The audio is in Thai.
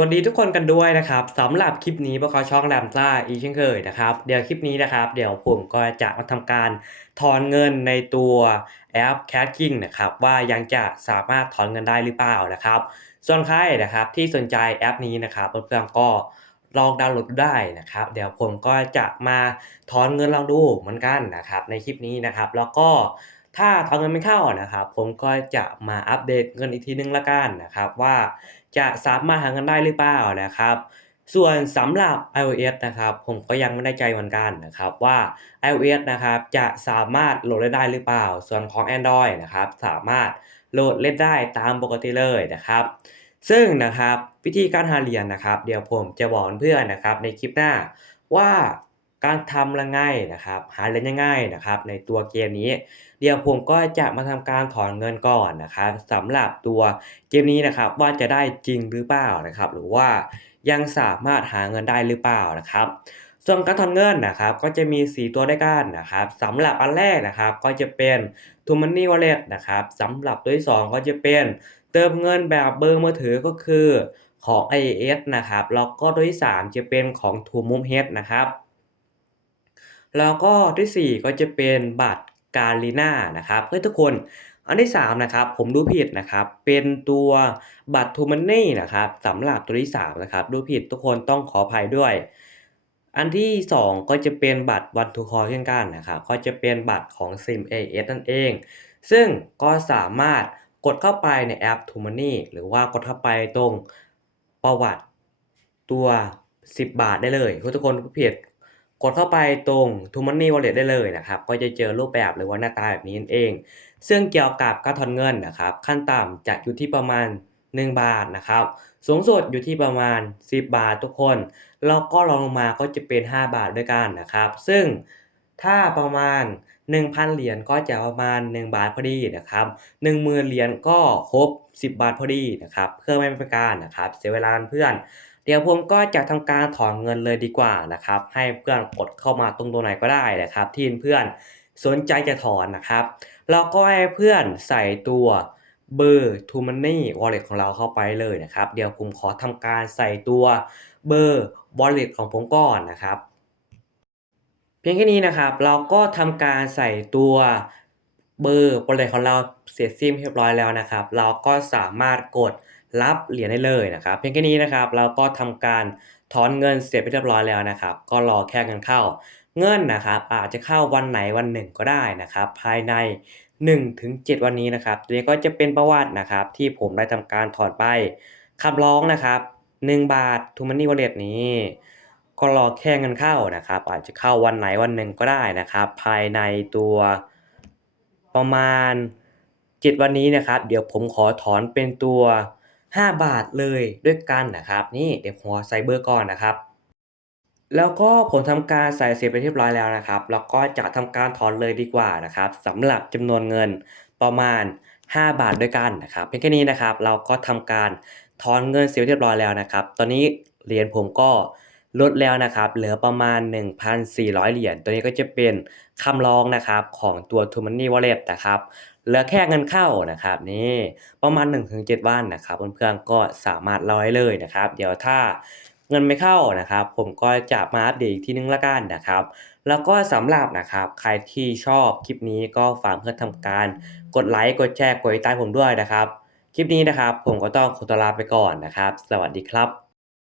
วัสดีทุกคนกันด้วยนะครับสำหรับคลิปนี้พวกเขาช่องแรมซ่าอีกเช่นเคยนะครับเดี๋ยวคลิปนี้นะครับ เดี๋ยวผมก็จะมาทำการถอนเงินในตัวแอป c a t k i n g นะครับว่ายังจะสามารถถอนเงินได้หรือเปล่านะครับ ส่วนใครนะครับที่สนใจแอปนี้นะครับเพื่อนๆก็ลองดาวน์โหลดได้นะครับ เดี๋ยวผมก็จะมาถอนเงินลองดูเหมือนกันนะครับในคลิปนี้นะครับ แล้วก็ ถ้าถอนเงินไม่เข้านะครับ ผมก็จะมาอัปเดตเงินอีกทีนึงละกันนะครับ ว่าจะสามารถหาเงินได้หรือเปล่านะครับ ส่วนสำหรับ iOS นะครับ ผมก็ยังไม่แน่ใจเหมือนกันนะครับว่า iOS นะครับจะสามารถโหลดได้หรือเปล่า ส่วนของ Android นะครับสามารถโหลดเล่นได้ตามปกติเลยนะครับ ซึ่งนะครับวิธีการหาเหรียญนะครับ เดี๋ยวผมจะบอกเพื่อนนะครับในคลิปหน้าว่า การทำยังไงนะครับ หาเหรียญยังไงนะครับ ในตัวเกมนี้ เดี๋ยวผมก็จะมาทำการถอนเงินก่อนนะครับสำหรับตัวเกมนี้นะครับ ว่าจะได้จริงหรือเปล่านะครับ หรือว่ายังสามารถหาเงินได้หรือเปล่านะครับส่วนการถอนเงินนะครับก็จะมี 4 ตัวด้วยกันนะครับสำหรับอันแรกนะครับก็จะเป็น t o Money Wallet นะครับสำหรับตัวที่2ก็จะเป็นเติมเงินแบบเบอร์มือถือก็คือของ IAS นะครับแล้วก็ตัวที่ 3 จะเป็นของ t o m o m h e a d นะครับ แล้วก็ที่ 4 ก็จะเป็นบัตรกาลีน่านะครับเพื่อทุกคนอันที่3นะครับผมดูผิดนะครับเป็นตัวบัตรทูมันนี่นะครับสำหรับตัวที่3นะครับดูผิดทุกคนต้องขออภัยด้วย อันที่ 2 ก็จะเป็นบัตรวันทูคอเช่นกันนะครับก็จะเป็นบัตรของ SIM AS นั่นเอง ซึ่งก็สามารถกดเข้าไปในแอป t o Money หรือว่ากดเข้าไปตรงประวัติตัว 10 บาทได้เลยทุกคนผู้ผิด กดเข้าไปตรง t o Money Wallet ได้เลยนะครับ ก็จะเจอรูปแบบหรือว่าหน้าตาแบบนี้นั่นเอง ซึ่งเกี่ยวกับการถอนเงินนะครับ ขั้นต่ำจะอยู่ที่ประมาณ 1 บาทนะครับ สูงสุดอยู่ที่ประมาณ 10 บาททุกคน แล้วก็รองลงมาก็จะเป็น 5 บาทด้วยกันนะครับ ซึ่งถ้าประมาณ 1,000 เหรียญก็จะประมาณ 1 บาทพอดีนะครับ10,000เหรียญก็ครบ 10 บาทพอดีนะครับเพื่อไม่เป็นการนะครับ เสียเวลาเพื่อน เดี๋ยวผมก็จะทำการถอนเงินเลยดีกว่านะครับ ให้เพื่อนกดเข้ามาตรงตัวไหนก็ได้นะครับ ที่เพื่อนสนใจจะถอนนะครับแล้วก็ให้เพื่อนใส่ตัวเบอร์ t o Money Wallet ของเราเข้าไปเลยนะครับ เดี๋ยวผมขอทำการใส่ตัวเบอร์ Wallet ของผมก่อนนะครับ เพียงแค่นี้นะครับ เราก็ทำการใส่ตัวเบอร์ Wallet ของเราเสร็จสิ้นเรียบร้อยแล้วนะครับ เราก็สามารถกด รับเหรียญได้เลยนะครับเพียงแค่นี้นะครับเราก็ทำการถอนเงินเสร็จไปเรียบร้อยแล้วนะครับ ก็รอแค่เงินเข้า เงินนะครับ อาจจะเข้าวันไหนวันหนึ่งก็ได้นะครับ ภายใน 1-7 วันนี้นะครับตัวนี้ก็จะเป็นประวัตินะครับ ที่ผมได้ทำการถอนไปคำร้องนะครับ 1 บาท t o Money Wallet นี้ ก็รอแค่เงินเข้านะครับ อาจจะเข้าวันไหนวันหนึ่งก็ได้นะครับ ภายในตัวประมาณ 7 วันนี้นะครับ เดี๋ยวผมขอถอนเป็นตัว 5 บาทเลยด้วยกันนะครับ นี่เดี๋ยวผมขอใส่เบอร์ก่อนนะครับ แล้วก็ผมทำการใส่เสียไปเรียบร้อยแล้วนะครับ แล้วก็จะทำการถอนเลยดีกว่านะครับสำหรับจำนวนเงินประมาณ 5 บาทด้วยกันนะครับเพียงแค่นี้นะครับ เราก็ทำการถอนเงินเสียเรียบร้อยแล้วนะครับ ตอนนี้เหรียญผมก็ ลดแล้วนะครับ เหลือประมาณ 1,400 เหรียญ ตัวนี้ก็จะเป็นคำร้องนะครับของตัว t o Money Wallet นะครับ เหลือแค่เงินเข้านะครับนี่ประมาณ 1-7 วันนะครับเพื่อนๆก็สามารถรอได้เลยนะครับ เดี๋ยวถ้าเงินไม่เข้านะครับ ผมก็จะมาอัปเดตอีกทีนึงละกันนะครับ แล้วก็สำหรับนะครับใครที่ชอบคลิปนี้ก็ฝากเพื่อนทำการกดไลค์กดแชร์กดติดตามผมด้วยนะครับ คลิปนี้นะครับ ผมก็ต้องขอตัวลาไปก่อนนะครับ สวัสดีครับ